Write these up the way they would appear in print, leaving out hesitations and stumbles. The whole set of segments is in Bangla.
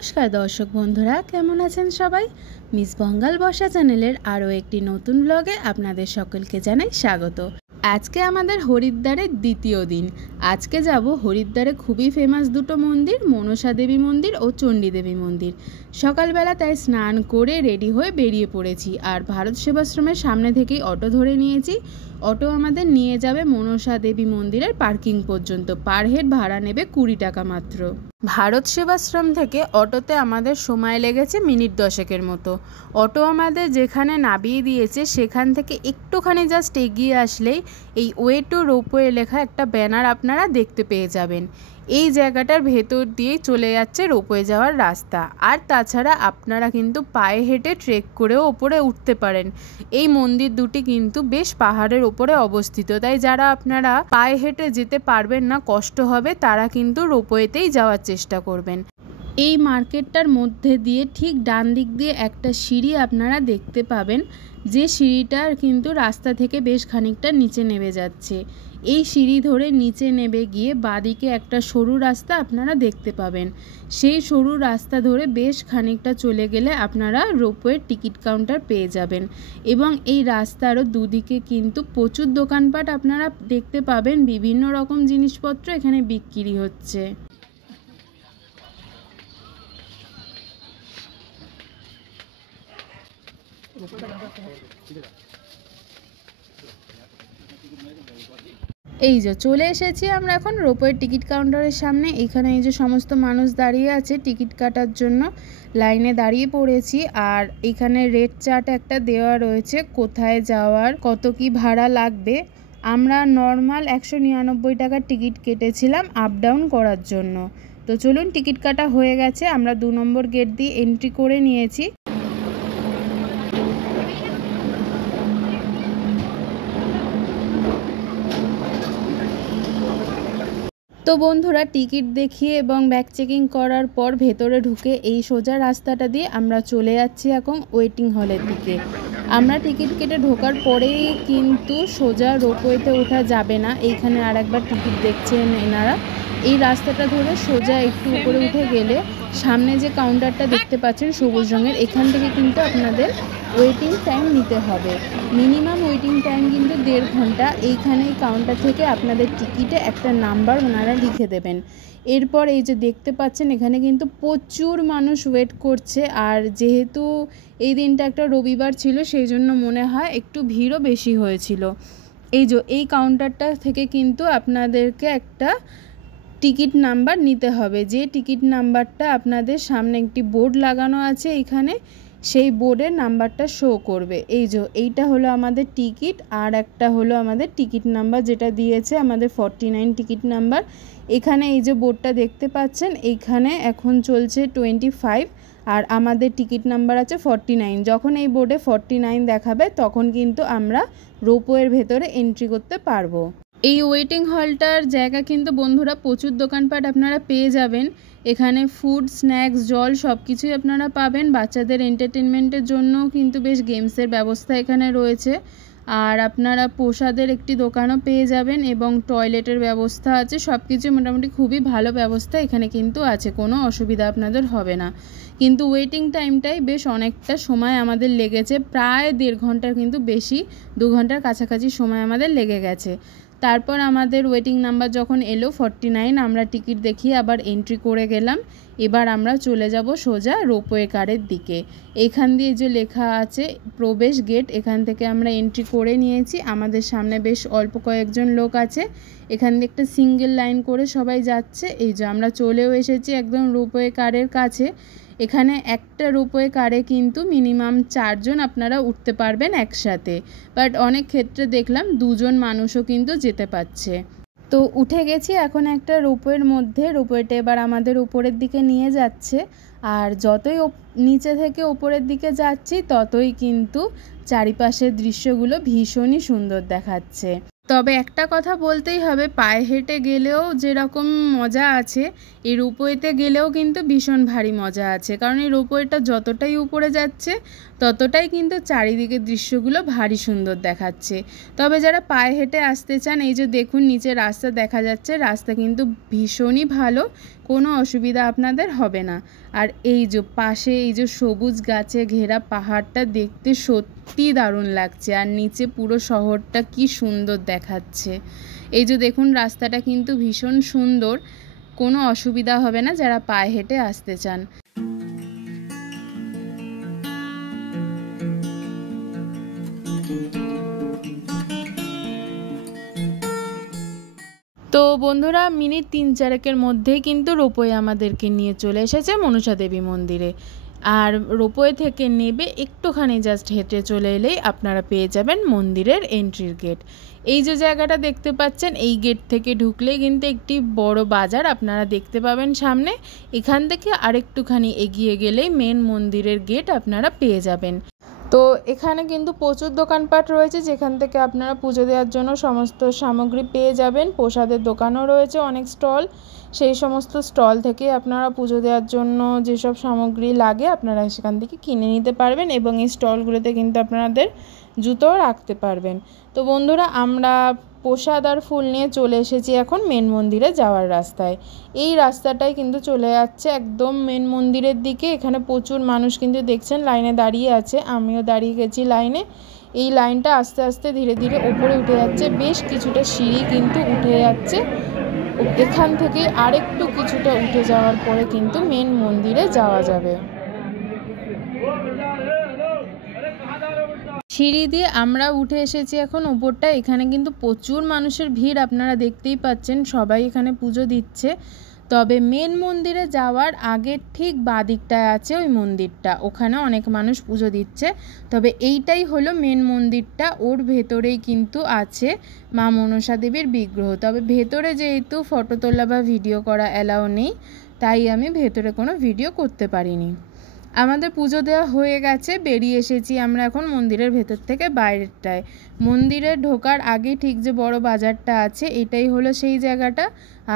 নমস্কার দর্শক বন্ধুরা, কেমন আছেন সবাই? মিস বেঙ্গল বর্ষা চ্যানেলের আরও একটি নতুন ব্লগে আপনাদের সকলকে জানাই স্বাগত। আজকে আমাদের হরিদ্বারের দ্বিতীয় দিন। আজকে যাব হরিদ্বারে খুবই ফেমাস দুটো মন্দির, মনসা দেবী মন্দির ও চণ্ডী দেবী মন্দির। সকালবেলা তাই স্নান করে রেডি হয়ে বেরিয়ে পড়েছি, আর ভারত সেবাশ্রমের সামনে থেকেই অটো ধরে নিয়েছি। অটো আমাদের নিয়ে যাবে মনসা দেবী মন্দিরের পার্কিং পর্যন্ত। পার হেড ভাড়া নেবে 20 টাকা মাত্র। ভারত সেবাশ্রম থেকে অটোতে আমাদের সময় লেগেছে মিনিট 10 মতো। অটো আমাদের যেখানে নামিয়ে দিয়েছে সেখান থেকে একটুখানি জাস্ট এগিয়ে আসলেই এই ওয়ে টু রোপওয়ে লেখা একটা ব্যানার আপনারা দেখতে পেয়ে যাবেন। এই জায়গাটার ভেতর দিয়েই চলে যাচ্ছে রোপওয়ে যাওয়ার রাস্তা। আর তাছাড়া আপনারা কিন্তু পায়ে হেঁটে ট্রেক করেও ওপরে উঠতে পারেন। এই মন্দির দুটি কিন্তু বেশ পাহাড়ের ওপরে অবস্থিত, তাই যারা আপনারা পায়ে হেঁটে যেতে পারবেন না, কষ্ট হবে, তারা কিন্তু রোপওয়েতেই যাওয়ার চেষ্টা করবেন। এই মার্কেটটার মধ্যে দিয়ে ঠিক ডান দিক দিয়ে একটা সিঁড়ি আপনারা দেখতে পাবেন, যে সিঁড়িটার কিন্তু রাস্তা থেকে বেশ খানিকটা নিচে নেমে যাচ্ছে। এই সিঁড়ি ধরে নিচে নেমে গিয়ে বাঁদিকে একটা সরু রাস্তা আপনারা দেখতে পাবেন। সেই সরু রাস্তা ধরে বেশ খানিকটা চলে গেলে আপনারা রোপওয়ের টিকিট কাউন্টার পেয়ে যাবেন। এবং এই রাস্তারও দুদিকে কিন্তু প্রচুর দোকানপাট আপনারা দেখতে পাবেন। বিভিন্ন রকম জিনিসপত্র এখানে বিক্রি হচ্ছে। এই যে চলে এসেছি আমরা এখন রোপওয়ের টিকিট কাউন্টারের সামনে। এখানে এই যে সমস্ত মানুষ দাঁড়িয়ে আছে টিকিট কাটার জন্য, লাইনে দাঁড়িয়ে পড়েছি। আর এখানে রেট চার্ট একটা দেওয়া রয়েছে, কোথায় যাওয়ার কত কি ভাড়া লাগবে। আমরা নর্মাল 199 টাকার টিকিট কেটেছিলাম আপ ডাউন করার জন্য। তো চলুন, টিকিট কাটা হয়ে গেছে, আমরা 2 নম্বর গেট দিয়ে এন্ট্রি করে নিয়েছি। তো বন্ধুরা, টিকিট দেখিয়ে এবং ব্যাগ চেকিং করার পর ভেতরে ঢুকে এই সোজা রাস্তাটা দিয়ে আমরা চলে যাচ্ছি এখন ওয়েটিং হলের দিকে। আমরা টিকিট কেটে ঢোকার পরেই কিন্তু সোজা রোপওয়েতে ওঠা যাবে না, এইখানে আর একবার টিকিট দেখছেন এনারা। এই রাস্তাটা ধরে সোজা একটু উপরে উঠে গেলে সামনে যে কাউন্টারটা দেখতে পাচ্ছেন সবুজ রঙের, এখান থেকে কিন্তু আপনাদের ওয়েটিং টাইম নিতে হবে। মিনিমাম ওয়েটিং টাইম কিন্তু 1.5 ঘন্টা। এইখানে কাউন্টার থেকে আপনাদের টিকিটে একটা নাম্বার ওনারা লিখে দেবেন। এরপর এই যে দেখতে পাচ্ছেন এখানে কিন্তু প্রচুর মানুষ ওয়েট করছে। আর যেহেতু এই দিনটা একটা রবিবার ছিল, সেই জন্য মনে হয় একটু ভিড়ও বেশি হয়েছিল। এই কাউন্টারটা থেকে কিন্তু আপনাদেরকে একটা টিকিট নাম্বার নিতে হবে, যে টিকিট নাম্বারটা আপনাদের সামনে একটি বোর্ড লাগানো আছে এখানে, সেই বোর্ডের নাম্বারটা শো করবে। এইটা হলো আমাদের টিকিট, আর একটা হলো আমাদের টিকিট নাম্বার যেটা দিয়েছে আমাদের 49 টিকিট নাম্বার। এখানে এই যে বোর্ডটা দেখতে পাচ্ছেন, এইখানে এখন চলছে 25 আর আমাদের টিকিট নাম্বার আছে 49। যখন এই বোর্ডে 49 দেখাবে তখন কিন্তু আমরা রোপওয়ের ভেতরে এন্ট্রি করতে পারবো। এই ওয়েটিং হলটার জায়গা কিন্তু বন্ধুরা প্রচুর দোকানপাট আপনারা পেয়ে যাবেন। এখানে ফুড, স্ন্যাক্স, জল সব কিছুই আপনারা পাবেন। বাচ্চাদের এন্টারটেনমেন্টের জন্য কিন্তু বেশ গেমসের ব্যবস্থা এখানে রয়েছে। আর আপনারা প্রসাদের একটি দোকানও পেয়ে যাবেন এবং টয়লেটের ব্যবস্থা আছে। সব কিছু মোটামুটি খুবই ভালো ব্যবস্থা এখানে কিন্তু আছে, কোনো অসুবিধা আপনাদের হবে না। কিন্তু ওয়েটিং টাইমটাই বেশ অনেকটা সময় আমাদের লেগেছে, প্রায় 1.5 ঘন্টার কিন্তু বেশি, 2 ঘন্টার কাছাকাছি সময় আমাদের লেগে গেছে। তারপর আমাদের ওয়েটিং নাম্বার যখন এলো 49, আমরা টিকিট দেখিয়ে আবার এন্ট্রি করে গেলাম। এবার আমরা চলে যাব সোজা রোপওয়ে কারের দিকে। এখান দিয়ে যে লেখা আছে প্রবেশ গেট, এখান থেকে আমরা এন্ট্রি করে নিয়েছি। আমাদের সামনে বেশ অল্প কয়েকজন লোক আছে, এখান দিয়ে একটা সিঙ্গেল লাইন করে সবাই যাচ্ছে। এই যে আমরা চলেও এসেছি একদম রোপওয়ে কারের কাছে। এখানে একটা রোপওয়ে কারে কিন্তু মিনিমাম 4 জন আপনারা উঠতে পারবেন একসাথে, বাট অনেক ক্ষেত্রে দেখলাম 2 জন মানুষও কিন্তু যেতে পারছে। তো উঠে গেছি এখন একটা রোপওয়ের মধ্যে। রোপওয়েটা এবার আমাদের উপরের দিকে নিয়ে যাচ্ছে, আর যতই নিচে থেকে উপরের দিকে যাচ্ছি ততই কিন্তু চারিপাশের দৃশ্যগুলো ভীষণই সুন্দর দেখাচ্ছে। তবে একটা কথা বলতেই হবে, পায়ে হেঁটে গেলেও যেরকম মজা আছে, এই রোপওয়েতে গেলেও কিন্তু ভীষণ ভারী মজা আছে। কারণ এই রোপওয়েটা যতটাই উপরে যাচ্ছে ততটাই কিন্তু চারিদিকের দৃশ্যগুলো ভারী সুন্দর দেখাচ্ছে। তবে যারা পায়ে হেঁটে আসতে চান, এই যে দেখুন নিচে রাস্তা দেখা যাচ্ছে, রাস্তা কিন্তু ভীষণই ভালো, কোনো অসুবিধা আপনাদের হবে না। আর এই যে পাশে এই যে সবুজ গাছে ঘেরা পাহাড়টা দেখতে সত্যি দারুণ লাগছে, আর নিচে পুরো শহরটা কি সুন্দর দেখাচ্ছে। এই যে দেখুন রাস্তাটা কিন্তু ভীষণ সুন্দর, কোনো অসুবিধা হবে না যারা পায়ে হেঁটে আসতে চান। তো বন্ধুরা মিনিট 3-4 মধ্যেই কিন্তু রোপওয়ে আমাদেরকে নিয়ে চলে এসেছে মনসা দেবী মন্দিরে। আর রোপওয়ে থেকে নেবে একটুখানি জাস্ট হেঁটে চলে এলেই আপনারা পেয়ে যাবেন মন্দিরের এন্ট্রির গেট। এই যে জায়গাটা দেখতে পাচ্ছেন, এই গেট থেকে ঢুকলেই কিন্তু একটি বড় বাজার আপনারা দেখতে পাবেন সামনে। এখান থেকে আরেকটুখানি এগিয়ে গেলেই মেন মন্দিরের গেট আপনারা পেয়ে যাবেন। তো এখানে কিন্তু প্রচুর দোকানপাট রয়েছে, যেখান থেকে আপনারা পুজো দেওয়ার জন্য সমস্ত সামগ্রী পেয়ে যাবেন। প্রসাদের দোকানও রয়েছে অনেক স্টল, সেই সমস্ত স্টল থেকে আপনারা পুজো দেওয়ার জন্য যেসব সামগ্রী লাগে আপনারা সেখান থেকে কিনে নিতে পারবেন, এবং এই স্টলগুলোতে কিন্তু আপনাদের জুতোও রাখতে পারবেন। তো বন্ধুরা আমরা প্রসাদ আর ফুল নিয়ে চলে এসেছি এখন মেন মন্দিরে যাওয়ার রাস্তায়। এই রাস্তাটাই কিন্তু চলে যাচ্ছে একদম মেন মন্দিরের দিকে। এখানে প্রচুর মানুষ কিন্তু দেখছেন লাইনে দাঁড়িয়ে আছে, আমিও দাঁড়িয়ে গেছি লাইনে। এই লাইনটা আস্তে আস্তে ধীরে ধীরে ওপরে উঠে যাচ্ছে, বেশ কিছুটা সিঁড়ি কিন্তু উঠে যাচ্ছে। এখান থেকে আরেকটু কিছুটা উঠে যাওয়ার পরে কিন্তু মেন মন্দিরে যাওয়া যাবে। সিঁড়ি দিয়ে আমরা উঠে এসেছি এখন ওপরটা। এখানে কিন্তু প্রচুর মানুষের ভিড় আপনারা দেখতেই পাচ্ছেন, সবাই এখানে পুজো দিচ্ছে। তবে মেন মন্দিরে যাওয়ার আগে ঠিক বাদিকটায় আছে ওই মন্দিরটা, ওখানে অনেক মানুষ পুজো দিচ্ছে। তবে এইটাই হলো মেন মন্দিরটা, ওর ভেতরেই কিন্তু আছে মা মনসা দেবীর বিগ্রহ। তবে ভেতরে যেহেতু ফটো তোলা বা ভিডিও করা অ্যালাউ নেই, তাই আমি ভেতরে কোনো ভিডিও করতে পারিনি। আমাদের পুজো দেওয়া হয়ে গেছে, বেরিয়ে এসেছি আমরা এখন মন্দিরের ভেতর থেকে বাইরেরটায়। মন্দিরে ঢোকার আগে ঠিক যে বড় বাজারটা আছে, এটাই হলো সেই জায়গাটা।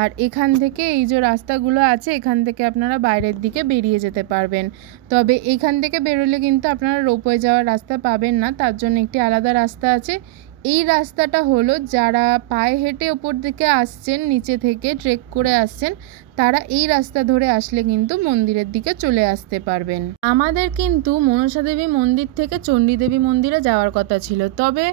আর এখান থেকে এই যে রাস্তাগুলো আছে, এখান থেকে আপনারা বাইরের দিকে বেরিয়ে যেতে পারবেন। তবে এখান থেকে বেরোলে কিন্তু আপনারা রোপওয়ে যাওয়ার রাস্তা পাবেন না, তার জন্য একটি আলাদা রাস্তা আছে। এই রাস্তাটা হলো যারা পায়ে হেঁটে ওপর দিকে আসছেন, নিচে থেকে ট্রেক করে আসছেন, তারা এই রাস্তা ধরে আসলে কিন্তু মন্দিরের দিকে চলে আসতে পারবেন। আমাদের কিন্তু মনসা দেবী মন্দির থেকে চণ্ডী দেবী মন্দিরে যাওয়ার কথা ছিল, তবে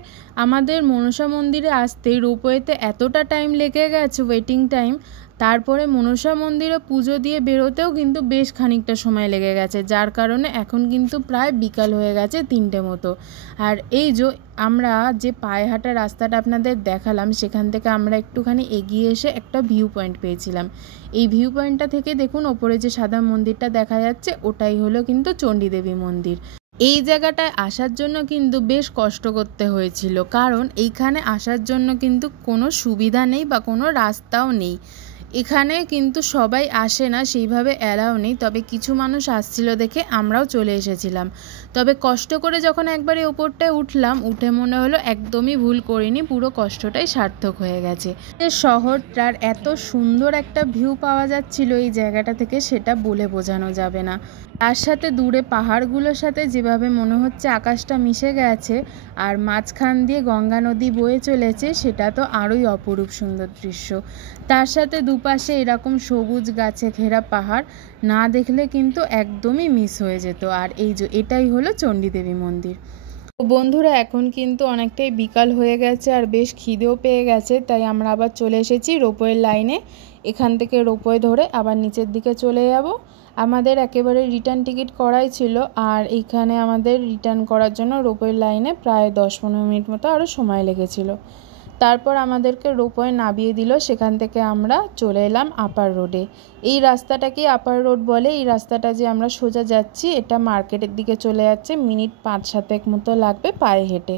আমাদের মনসা মন্দিরে আসতেই রোপওয়েতে এতটা টাইম লেগে গেছে, ওয়েটিং টাইম। তারপরে মনসা মন্দিরে পুজো দিয়ে বেরোতেও কিন্তু বেশ খানিকটা সময় লেগে গেছে, যার কারণে এখন কিন্তু প্রায় বিকাল হয়ে গেছে 3টে মতো। আর এই যে আমরা যে পায়ে হাঁটা রাস্তাটা আপনাদের দেখালাম, সেখান থেকে আমরা একটুখানি এগিয়ে এসে একটা ভিউ পয়েন্ট পেয়েছিলাম। এই ভিউ পয়েন্টটা থেকে দেখুন ওপরে যে সাদা মন্দিরটা দেখা যাচ্ছে, ওটাই হলো কিন্তু চণ্ডী দেবী মন্দির। এই জায়গাটায় আসার জন্য কিন্তু বেশ কষ্ট করতে হয়েছিল, কারণ এইখানে আসার জন্য কিন্তু কোনো সুবিধা নেই বা কোনো রাস্তাও নেই। এখানে কিন্তু সবাই আসে না, সেইভাবে অ্যালাউ নেই। তবে কিছু মানুষ আসছিল দেখে আমরাও চলে এসেছিলাম। তবে কষ্ট করে যখন একবার এই ওপরটায় উঠলাম, উঠে মনে হলো একদমই ভুল করিনি, পুরো কষ্টটাই সার্থক হয়ে গেছে। শহরটার এত সুন্দর একটা ভিউ পাওয়া যাচ্ছিল এই জায়গাটা থেকে, সেটা বলে বোঝানো যাবে না। তার সাথে দূরে পাহাড়গুলোর সাথে যেভাবে মনে হচ্ছে আকাশটা মিশে গেছে, আর মাঝখান দিয়ে গঙ্গা নদী বয়ে চলেছে, সেটা তো আরোই অপরূপ সুন্দর দৃশ্য। তার সাথে দুপাশে এরকম সবুজ গাছে ঘেরা পাহাড়, না দেখলে কিন্তু একদমই মিস হয়ে যেত। আর এই যে এটাই হলো চণ্ডী দেবী মন্দির। বন্ধুরা এখন কিন্তু অনেকটাই বিকাল হয়ে গেছে আর বেশ খিদেও পেয়ে গেছে, তাই আমরা আবার চলে এসেছি রোপওয়ের লাইনে। এখান থেকে রোপওয়ে ধরে আবার নিচের দিকে চলে যাব। আমাদের একেবারে রিটার্ন টিকিট করাই ছিল, আর এইখানে আমাদের রিটার্ন করার জন্য রোপওয়ের লাইনে প্রায় 10-15 মিনিট মতো আরও সময় লেগেছিল। তারপর আমাদেরকে রোপওয়ে নামিয়ে দিল, সেখান থেকে আমরা চলে এলাম আপার রোডে। এই রাস্তাটাকে আপার রোড বলে। এই রাস্তাটা যে আমরা সোজা যাচ্ছি, এটা মার্কেটের দিকে চলে যাচ্ছে, মিনিট 5-7 মতো লাগবে পায়ে হেঁটে।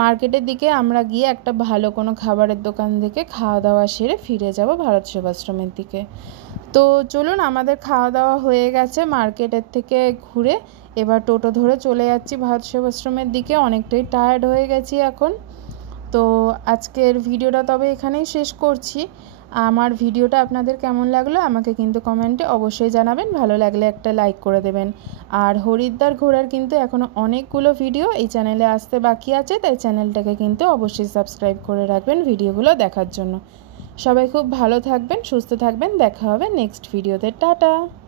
মার্কেটের দিকে আমরা গিয়ে একটা ভালো কোনো খাবারের দোকান থেকে খাওয়া দাওয়া সেরে ফিরে যাব ভারত সেবাশ্রমের দিকে। তো চলুন, আমাদের খাওয়া দাওয়া হয়ে গেছে, মার্কেটের থেকে ঘুরে এবার টোটো ধরে চলে যাচ্ছি ভারত সেবাশ্রমের দিকে। অনেকটাই টায়ার্ড হয়ে গেছি এখন। তো আজকের ভিডিওটা তবে এখানেই শেষ করছি। আমার ভিডিওটা আপনাদের কেমন লাগলো আমাকে কিন্তু কমেন্টে অবশ্যই জানাবেন, ভালো লাগলে একটা লাইক করে দেবেন। আর হরিদ্বার ঘোরার কিন্তু এখনও অনেকগুলো ভিডিও এই চ্যানেলে আসতে বাকি আছে, তাই চ্যানেলটাকে কিন্তু অবশ্যই সাবস্ক্রাইব করে রাখবেন ভিডিওগুলো দেখার জন্য। সবাই খুব ভালো থাকবেন, সুস্থ থাকবেন, দেখা হবে নেক্সট ভিডিওতে। টাটা।